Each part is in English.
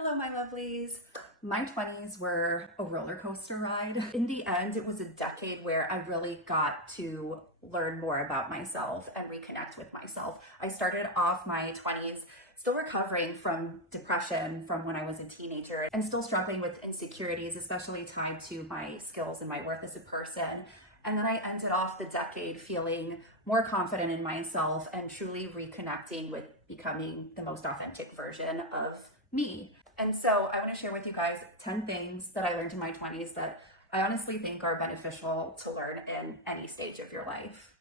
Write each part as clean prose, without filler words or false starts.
Hello, my lovelies. My 20s were a roller coaster ride. In the end, it was a decade where I really got to learn more about myself and reconnect with myself. I started off my 20s still recovering from depression from when I was a teenager and still struggling with insecurities, especially tied to my skills and my worth as a person. And then I ended off the decade feeling more confident in myself and truly reconnecting with becoming the most authentic version of me. And so I want to share with you guys 10 things that I learned in my 20s that I honestly think are beneficial to learn in any stage of your life.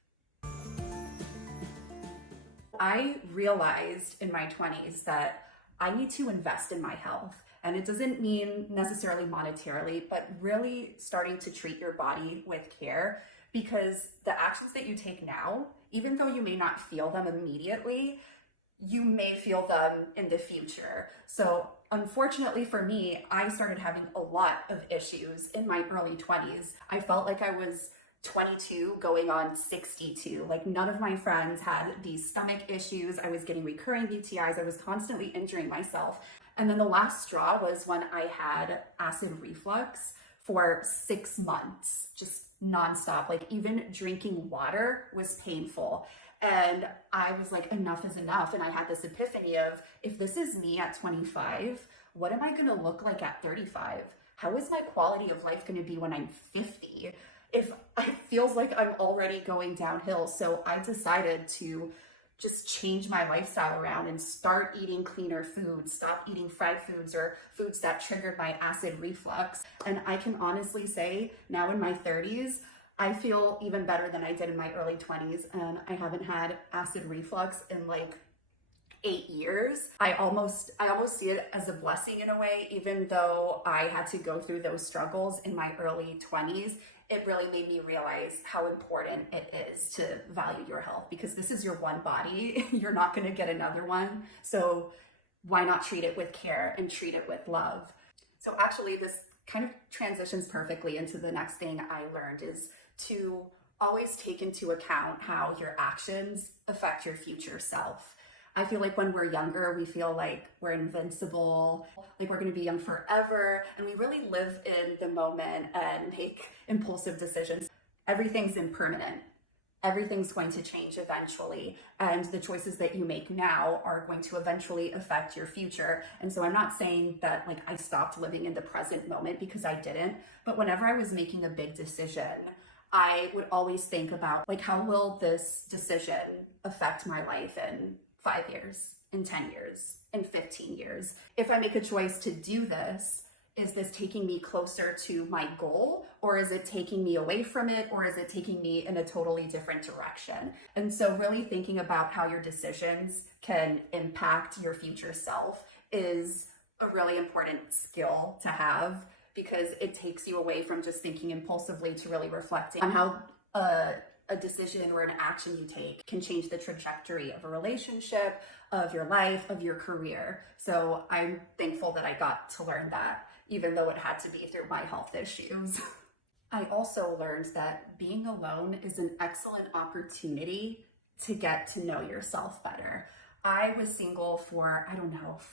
I realized in my 20s that I need to invest in my health. And it doesn't mean necessarily monetarily, but really starting to treat your body with care, because the actions that you take now, even though you may not feel them immediately, you may feel them in the future. So unfortunately for me, I started having a lot of issues in my early 20s. I felt like I was 22 going on 62. Like none of my friends had these stomach issues. I was getting recurring UTIs. I was constantly injuring myself. And then the last straw was when I had acid reflux for 6 months, just nonstop. Like even drinking water was painful. And I was like, enough is enough. And I had this epiphany of, if this is me at 25, what am I going to look like at 35? How is my quality of life going to be when I'm 50? If it feels like I'm already going downhill. So I decided to just change my lifestyle around and start eating cleaner foods, stop eating fried foods or foods that triggered my acid reflux. And I can honestly say now in my 30s, I feel even better than I did in my early 20s, and I haven't had acid reflux in like 8 years. I almost see it as a blessing in a way, even though I had to go through those struggles in my early 20s. It really made me realize how important it is to value your health, because this is your one body. You're not going to get another one. So why not treat it with care and treat it with love? So actually this kind of transitions perfectly into the next thing I learned, is to always take into account how your actions affect your future self. I feel like when we're younger, we feel like we're invincible, like we're going to be young forever, and we really live in the moment and make impulsive decisions. Everything's impermanent. Everything's going to change eventually, and the choices that you make now are going to eventually affect your future. And so I'm not saying that like I stopped living in the present moment, because I didn't, but whenever I was making a big decision, I would always think about like, how will this decision affect my life in 5 years, in 10 years, in 15 years? If I make a choice to do this, is this taking me closer to my goal, or is it taking me away from it, or is it taking me in a totally different direction? And so really thinking about how your decisions can impact your future self is a really important skill to have, because it takes you away from just thinking impulsively to really reflecting on how a decision or an action you take can change the trajectory of a relationship, of your life, of your career. So I'm thankful that I got to learn that, even though it had to be through my health issues. I also learned that being alone is an excellent opportunity to get to know yourself better. I was single for,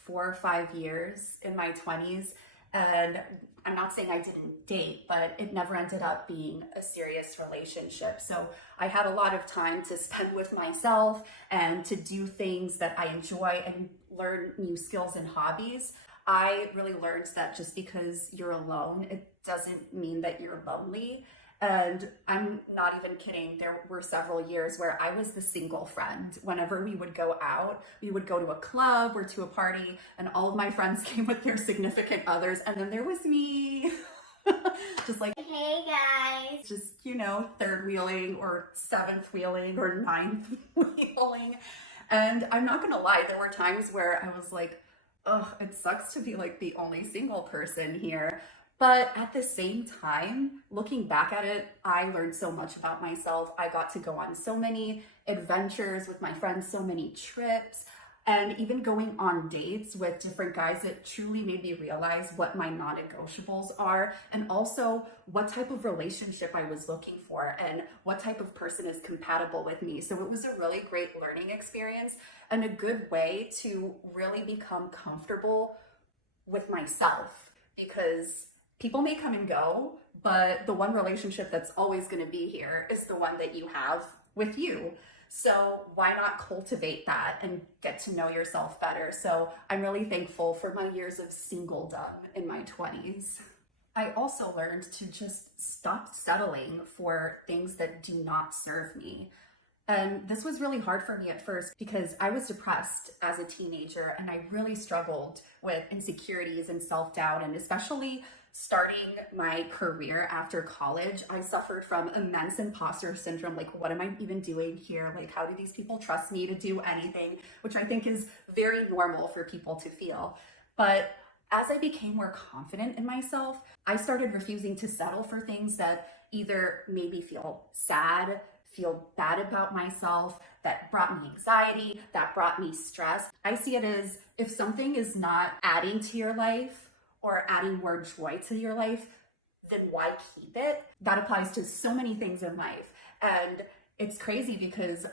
4 or 5 years in my 20s. And I'm not saying I didn't date, but it never ended up being a serious relationship. So I had a lot of time to spend with myself and to do things that I enjoy and learn new skills and hobbies. I really learned that just because you're alone, it doesn't mean that you're lonely. And I'm not even kidding. There were several years where I was the single friend. Whenever we would go out, we would go to a club or to a party, and all of my friends came with their significant others. And then there was me, just like, hey guys, just, third wheeling or seventh wheeling or ninth wheeling. And I'm not gonna lie, there were times where I was like, oh, it sucks to be like the only single person here. But at the same time, looking back at it, I learned so much about myself. I got to go on so many adventures with my friends, so many trips, and even going on dates with different guys that truly made me realize what my non-negotiables are, and also what type of relationship I was looking for and what type of person is compatible with me. So it was a really great learning experience and a good way to really become comfortable with myself, because people may come and go, but the one relationship that's always going to be here is the one that you have with you. So why not cultivate that and get to know yourself better? So I'm really thankful for my years of singledom in my 20s. I also learned to just stop settling for things that do not serve me. And this was really hard for me at first because I was depressed as a teenager and I really struggled with insecurities and self-doubt, and especially starting my career after college, I suffered from immense imposter syndrome. Like, what am I even doing here? Like, how do these people trust me to do anything? Which I think is very normal for people to feel. But as I became more confident in myself, I started refusing to settle for things that either made me feel sad, feel bad about myself, that brought me anxiety, that brought me stress. I see it as, if something is not adding to your life or adding more joy to your life, then why keep it? That applies to so many things in life. And it's crazy because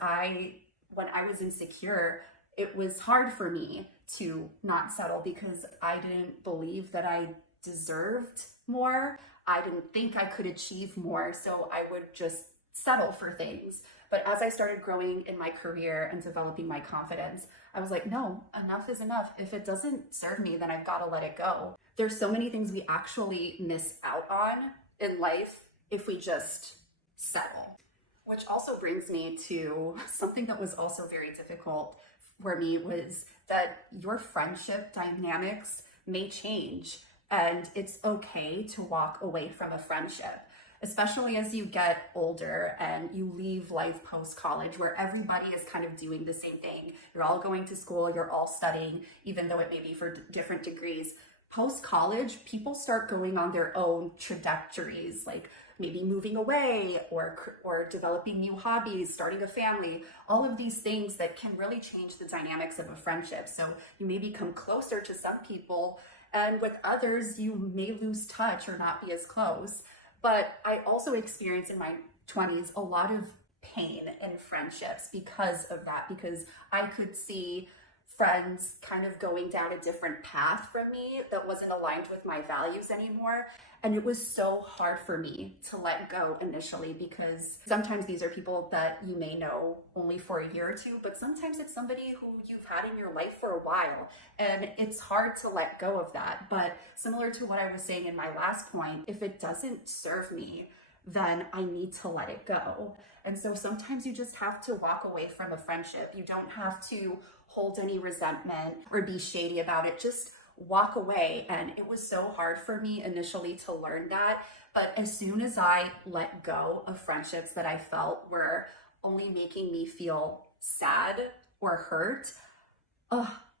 when I was insecure, it was hard for me to not settle because I didn't believe that I deserved more. I didn't think I could achieve more. So I would just settle for things. But as I started growing in my career and developing my confidence, I was like, no, enough is enough. If it doesn't serve me, then I've got to let it go. There's so many things we actually miss out on in life if we just settle. Which also brings me to something that was also very difficult for me, was that your friendship dynamics may change, and it's okay to walk away from a friendship, especially as you get older and you leave life post-college where everybody is kind of doing the same thing. You're all going to school, you're all studying, even though it may be for different degrees. Post-college, people start going on their own trajectories, like maybe moving away or developing new hobbies, starting a family, all of these things that can really change the dynamics of a friendship. So you may become closer to some people, and with others, you may lose touch or not be as close. But I also experienced in my 20s a lot of pain in friendships because of that, because I could see friends kind of going down a different path from me that wasn't aligned with my values anymore. And it was so hard for me to let go initially, because sometimes these are people that you may know only for a year or two, but sometimes it's somebody who you've had in your life for a while. And it's hard to let go of that. But similar to what I was saying in my last point, if it doesn't serve me, then I need to let it go. And so sometimes you just have to walk away from a friendship. You don't have to hold any resentment or be shady about it. Just walk away. And it was so hard for me initially to learn that. But as soon as I let go of friendships that I felt were only making me feel sad or hurt,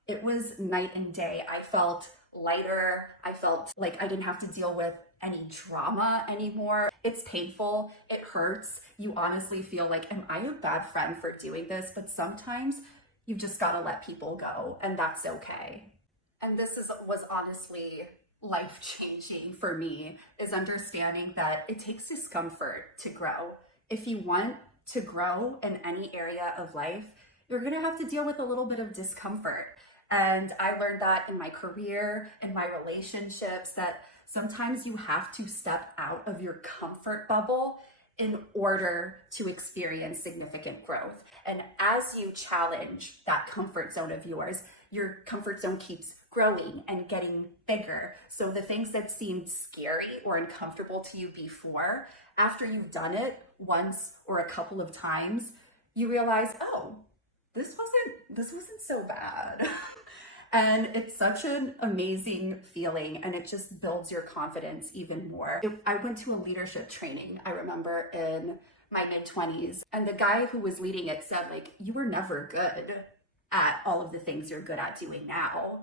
it was night and day. I felt lighter. I felt like I didn't have to deal with any drama anymore. It's painful. It hurts. You honestly feel like, am I a bad friend for doing this? But sometimes you've just got to let people go, and that's okay. And this was honestly life-changing for me, is understanding that it takes discomfort to grow. If you want to grow in any area of life, you're going to have to deal with a little bit of discomfort. And I learned that in my career, in my relationships, that sometimes you have to step out of your comfort bubble in order to experience significant growth. And as you challenge that comfort zone of yours, your comfort zone keeps growing and getting bigger. So the things that seemed scary or uncomfortable to you before, after you've done it once or a couple of times, you realize, oh, this wasn't so bad. And it's such an amazing feeling, and it just builds your confidence even more. I went to a leadership training, I remember, in my mid-20s, and the guy who was leading it said, like, you were never good at all of the things you're good at doing now.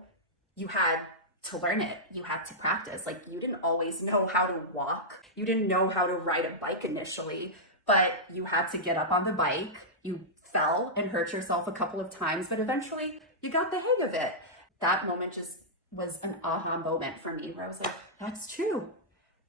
You had to learn it. You had to practice. Like, you didn't always know how to walk. You didn't know how to ride a bike initially, but you had to get up on the bike. You fell and hurt yourself a couple of times, but eventually you got the hang of it. That moment just was an aha moment for me, where I was like, that's true.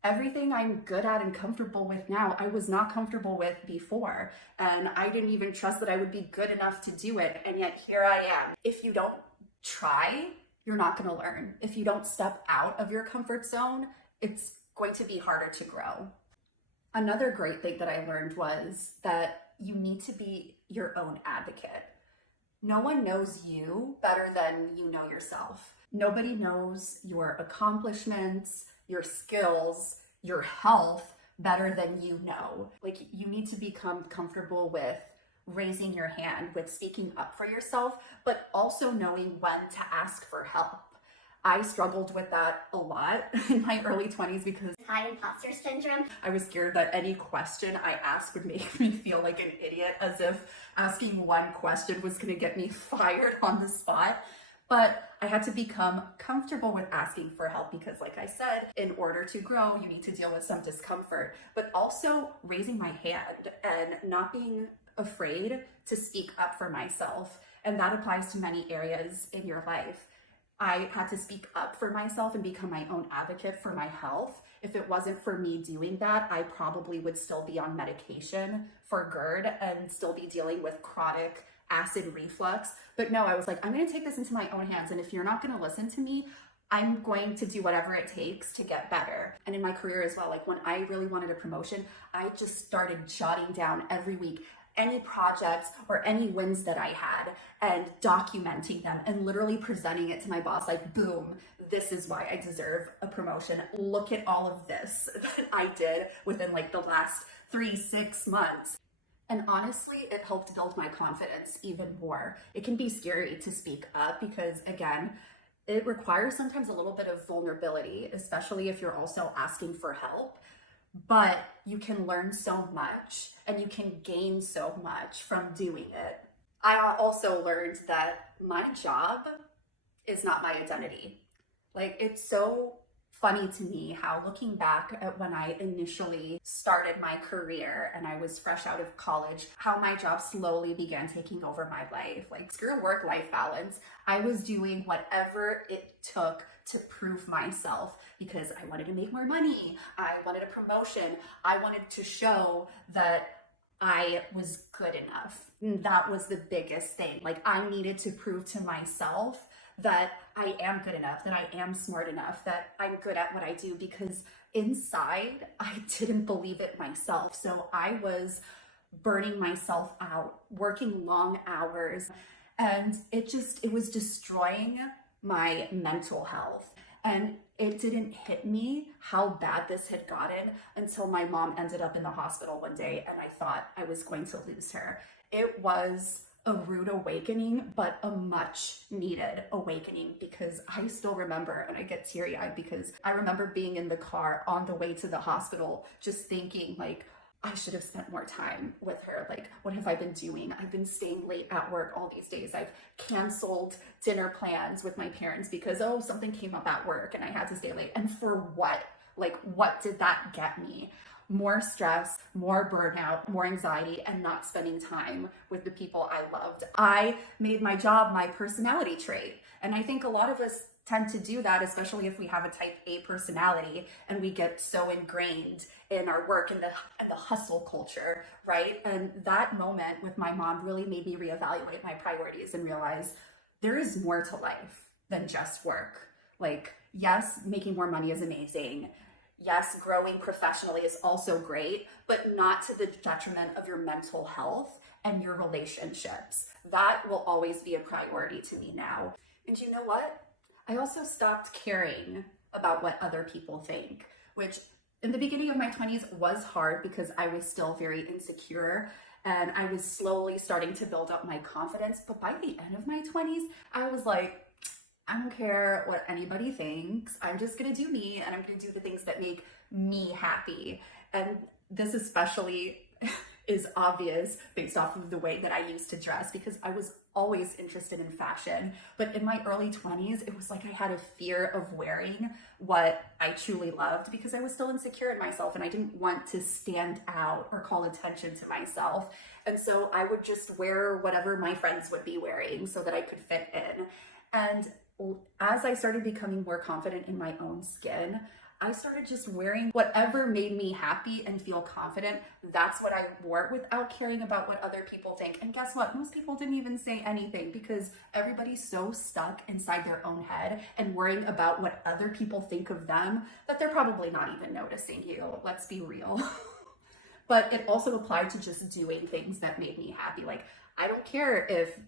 Everything I'm good at and comfortable with now, I was not comfortable with before. And I didn't even trust that I would be good enough to do it. And yet here I am. If you don't try, you're not going to learn. If you don't step out of your comfort zone, it's going to be harder to grow. Another great thing that I learned was that you need to be your own advocate. No one knows you better than you know yourself. Nobody knows your accomplishments, your skills, your health better than you know. Like, you need to become comfortable with raising your hand, with speaking up for yourself, but also knowing when to ask for help. I struggled with that a lot in my early 20s because high imposter syndrome. I was scared that any question I asked would make me feel like an idiot, as if asking one question was going to get me fired on the spot. But I had to become comfortable with asking for help because, like I said, in order to grow, you need to deal with some discomfort, but also raising my hand and not being afraid to speak up for myself. And that applies to many areas in your life. I had to speak up for myself and become my own advocate for my health. If it wasn't for me doing that, I probably would still be on medication for GERD and still be dealing with chronic acid reflux. But no, I was like, I'm going to take this into my own hands. And if you're not going to listen to me, I'm going to do whatever it takes to get better. And in my career as well, like when I really wanted a promotion, I just started jotting down every week any projects or any wins that I had and documenting them and literally presenting it to my boss like, boom, this is why I deserve a promotion. Look at all of this that I did within like the last 3-6 months. And honestly, it helped build my confidence even more. It can be scary to speak up because, again, it requires sometimes a little bit of vulnerability, especially if you're also asking for help. But you can learn so much and you can gain so much from doing it. I also learned that my job is not my identity. Like, it's so funny to me how, looking back at when I initially started my career and I was fresh out of college, how my job slowly began taking over my life. Like, screw work-life balance. I was doing whatever it took to prove myself because I wanted to make more money. I wanted a promotion. I wanted to show that I was good enough. And that was the biggest thing. Like, I needed to prove to myself that I am good enough, that I am smart enough, that I'm good at what I do, because inside I didn't believe it myself. So I was burning myself out, working long hours, and it was destroying my mental health. And it didn't hit me how bad this had gotten until my mom ended up in the hospital one day and I thought I was going to lose her. It was a rude awakening, but a much needed awakening, because I still remember, and I get teary-eyed because I remember being in the car on the way to the hospital just thinking, like, I should have spent more time with her. Like, what have I been doing? I've been staying late at work all these days. I've canceled dinner plans with my parents because, oh, something came up at work and I had to stay late. And for what? Like, what did that get me? More stress, more burnout, more anxiety, and not spending time with the people I loved. I made my job my personality trait. And I think a lot of us tend to do that, especially if we have a type A personality and we get so ingrained in our work and the hustle culture, right? And that moment with my mom really made me reevaluate my priorities and realize there is more to life than just work. Like, yes, making more money is amazing. Yes, growing professionally is also great, but not to the detriment of your mental health and your relationships. That will always be a priority to me now. And you know what? I also stopped caring about what other people think, which in the beginning of my 20s was hard because I was still very insecure and I was slowly starting to build up my confidence. But by the end of my 20s, I was like, I don't care what anybody thinks. I'm just gonna do me, and I'm gonna do the things that make me happy. And this especially is obvious based off of the way that I used to dress, because I was always interested in fashion. But in my early 20s, it was like I had a fear of wearing what I truly loved because I was still insecure in myself and I didn't want to stand out or call attention to myself. And so I would just wear whatever my friends would be wearing so that I could fit in. And as I started becoming more confident in my own skin, I started just wearing whatever made me happy and feel confident. That's what I wore without caring about what other people think. And guess what? Most people didn't even say anything because everybody's so stuck inside their own head and worrying about what other people think of them that they're probably not even noticing you. Let's be real. But it also applied to just doing things that made me happy. Like, I don't care if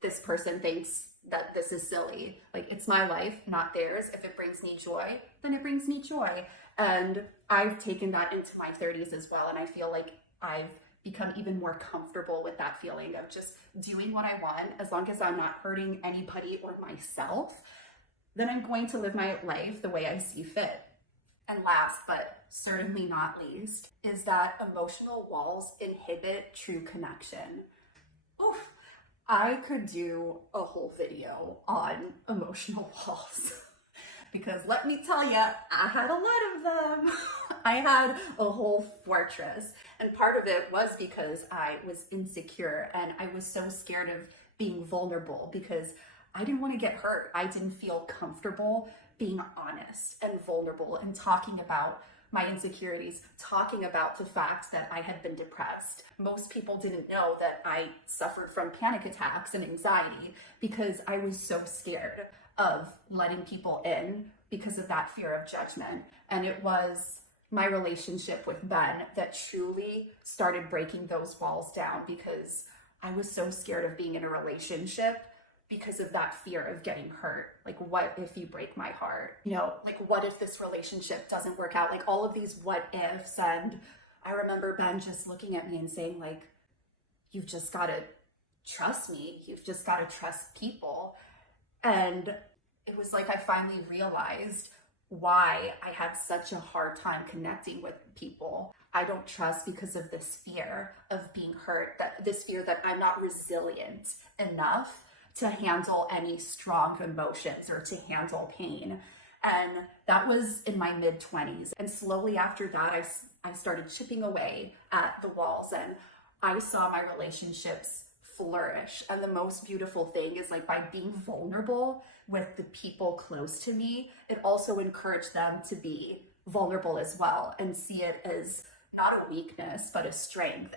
this person thinks that this is silly. Like, it's my life, not theirs. If it brings me joy, then it brings me joy. And I've taken that into my 30s as well. And I feel like I've become even more comfortable with that feeling of just doing what I want. As long as I'm not hurting anybody or myself, then I'm going to live my life the way I see fit. And last, but certainly not least, is that emotional walls inhibit true connection. Oof. I could do a whole video on emotional walls because let me tell you, I had a lot of them. I had a whole fortress, and part of it was because I was insecure and I was so scared of being vulnerable because I didn't want to get hurt. I didn't feel comfortable being honest and vulnerable and talking about my insecurities, talking about the fact that I had been depressed. Most people didn't know that I suffered from panic attacks and anxiety because I was so scared of letting people in because of that fear of judgment. And it was my relationship with Ben that truly started breaking those walls down because I was so scared of being in a relationship because of that fear of getting hurt. Like, what if you break my heart? You know, like, what if this relationship doesn't work out? Like, all of these what ifs. And I remember Ben just looking at me and saying, like, you've just got to trust me. You've just got to trust people. And it was like I finally realized why I had such a hard time connecting with people. I don't trust because of this fear of being hurt, that this fear that I'm not resilient enough to handle any strong emotions or to handle pain. And that was in my mid-20s. And slowly after that, I started chipping away at the walls and I saw my relationships flourish. And the most beautiful thing is, like, by being vulnerable with the people close to me, it also encouraged them to be vulnerable as well and see it as not a weakness, but a strength.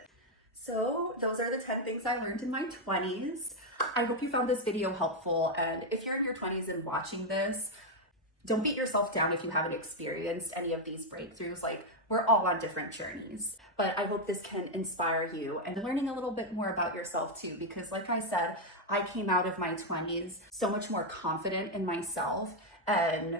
So those are the 10 things I learned in my 20s. I hope you found this video helpful. And if you're in your 20s and watching this, don't beat yourself down if you haven't experienced any of these breakthroughs. Like, we're all on different journeys, but I hope this can inspire you and learning a little bit more about yourself too, because like I said, I came out of my 20s so much more confident in myself and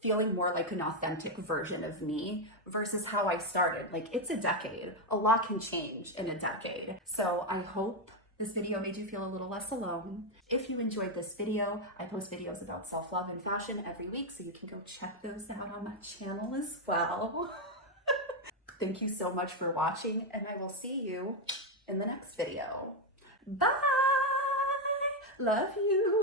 feeling more like an authentic version of me versus how I started. Like, it's a decade. A lot can change in a decade. So I hope this video made you feel a little less alone. If you enjoyed this video, I post videos about self-love and fashion every week, so you can go check those out on my channel as well. Thank you so much for watching, and I will see you in the next video. Bye! Love you!